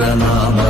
நாம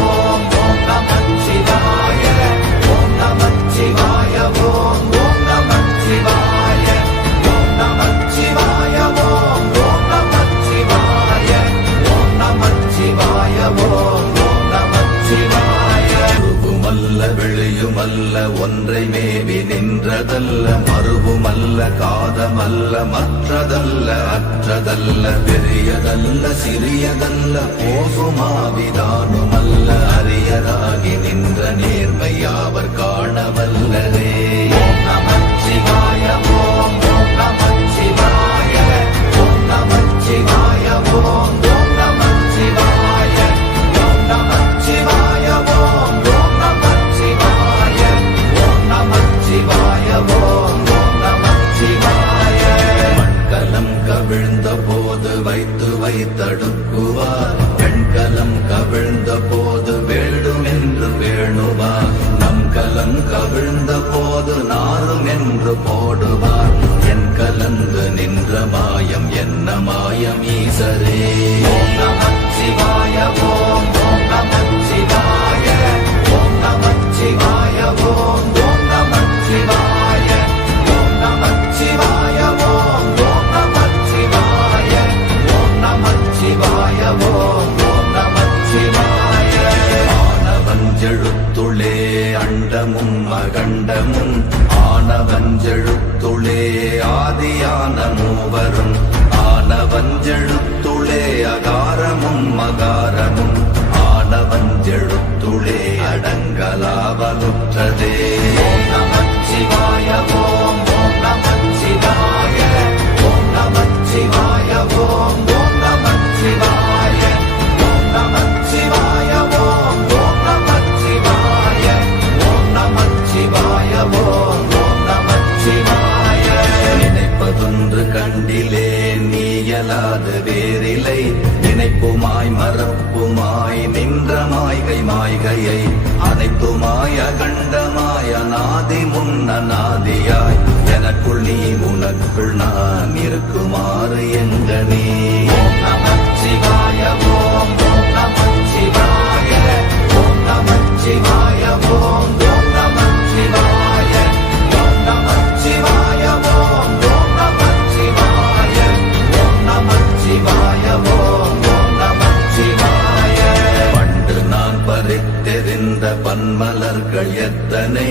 நின்றதல்ல மறுவுமல்ல காதமல்ல மற்றதல்ல அற்றதல்ல பெரியதல்ல சிறியதல்ல போகுமாவிதானுமல்ல அரியதாகி நின்ற நேர்மை யாவர் காண நமச்சிவாய ஓம் ஓம் நமச்சிவாய ஓம் நமச்சிவாய ஓம் மாயம் ஈசரே ஓம் நமச்சிவாய ஓம் ஓம் நமச்சிவாய ஓம் நமச்சிவாய ஓம் ஓம் நமச்சிவாய ஓம் நமச்சிவாய ஓம் ஓம் நமச்சிவாய ஓம் நமச்சிவாய ஓம் ஓம் நமச்சிவாய ஆனவஞ்செழுத்துளே அண்டமும் அகண்டமும் ஆனவஞ்செழுத்துளே ஆதியான மூவரும். ஆனவஞ்செழுத்துளே அகாரமும் மகாரமும் ஆனவஞ்செழுத்துளே அடங்கலாவலுற்றதே நமச்சிவாயவோ மாய்கையை அனைத்துமாய கண்டமாய நாதி முன்ன நாதியாய். எனக்குள் நீ உனக்குள் நான் இருக்குமாறு எங்க நீ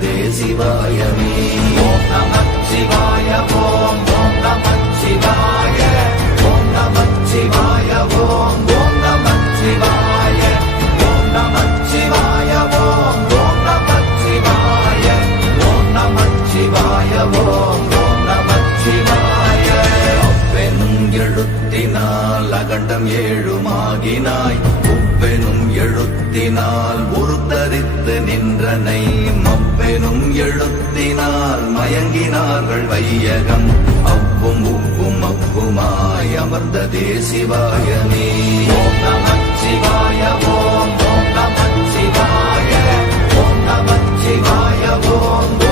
தெளிந்ததே சிவாயமே ஓம் நமச்சிவாய ஓம் ஓம் நமச்சிவாய ஓம் நமச்சிவாய ஓம் ஓம் நமச்சிவாய ஓம் நமச்சிவாய ஓம் ஓம் நமச்சிவாய ஓம் நமச்சிவாய ஓம் ஓம் நமச்சிவாய அவ்வெனும் எழுத்தினால் அகண்டம் ஏழுமாகினாய் உவ்வெனும் எழுத்தினால் உருத்தரித்து நின்றனை எழுத்தினால் மயங்கினார்கள் வையகம். அவ்வும் உப்பும் அப்புமாய் அமர்ந்த தேசிவாயனே ஓம் நமச்சிவாய ஓம் ஓம் நமச்சிவாய ஓம் நமச்சிவாய ஓம் ஓம்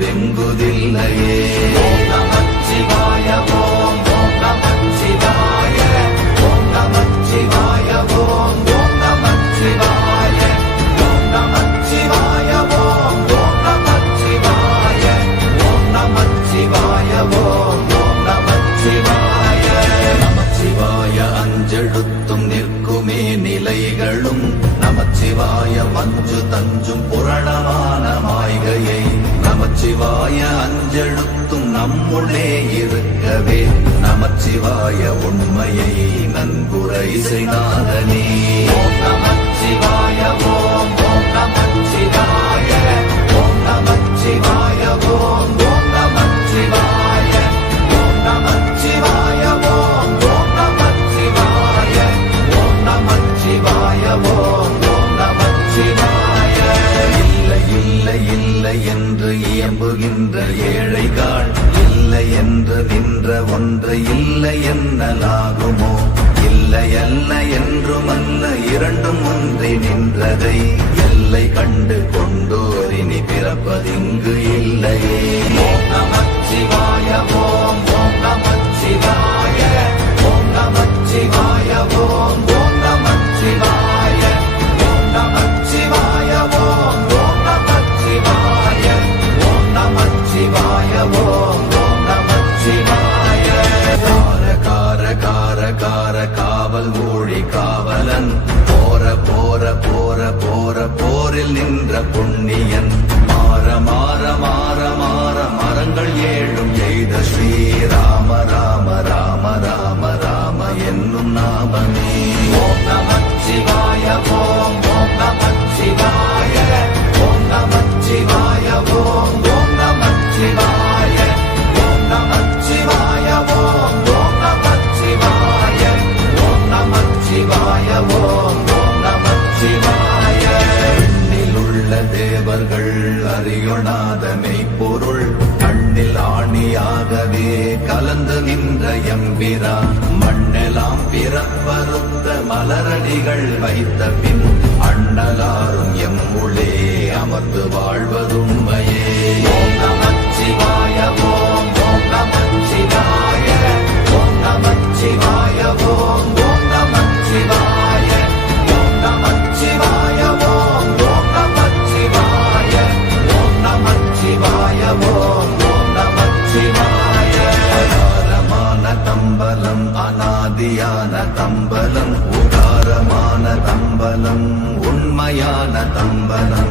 வெங்குதில்லையே நமச்சிவாய ஓம் ஓம் நமச்சிவாய ஓம் நமச்சிவாய ஓம் ஓம் நமச்சிவாய ஓம் நமச்சிவாய ஓம் ஓம் நமச்சிவாய ஓம் நமச்சிவாய ஓம் ஓம் நமச்சிவாய நமச்சிவாய அஞ்செழுத்தும் நிற்குமே நிலைகளும். நமச்சிவாய மஞ்சு தஞ்சும் புரணமான மாய்கையை நமச்சிவாய அஞ்செழுத்தும் நம்முள்ளே இருக்கவே. நமச்சிவாய உண்மையை நன்குரை செய்தாதனே ஓம் நமச்சிவாய ஓம் நமச்சிவாய. பிறப்பதிங்கு இல்லையே. ஓம் நமச்சிவாய ஓம் ஓம் நமச்சிவாய ஓம் நமச்சிவாய ஓம் ஓம் நமச்சிவாய ஓம் நமச்சிவாய ஓம் ஓம் நமச்சிவாய ஓம் நமச்சிவாய ஓம் ஓம் நமச்சிவாய கார கார கார கார காவல் மொழி காவலன். போற போற போற போற போரில் நின்ற புண்ணியன். வாழ்வதுண்மையே நமச்சிவாய ஓம் ஓம் நமச்சிவாய ஓம் நமச்சிவாய ஓம் ஓம் நமச்சிவாய ஓம் நமச்சிவாய ஓம் ஓம் நமச்சிவாய ஓம் நமச்சிவாய ஓம் ஓம் நமச்சிவாய உதாரமான தம்பலம் அனாதியான தம்பலம் உதாரமான தம்பலம் உண்மையான தம்பலம்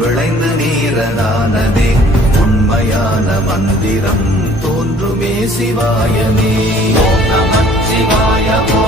விளைந்து நீரதானதே உண்மையான மந்திரம் தோன்றுமே சிவாயமே ஓம் நமச்சிவாய ஓம்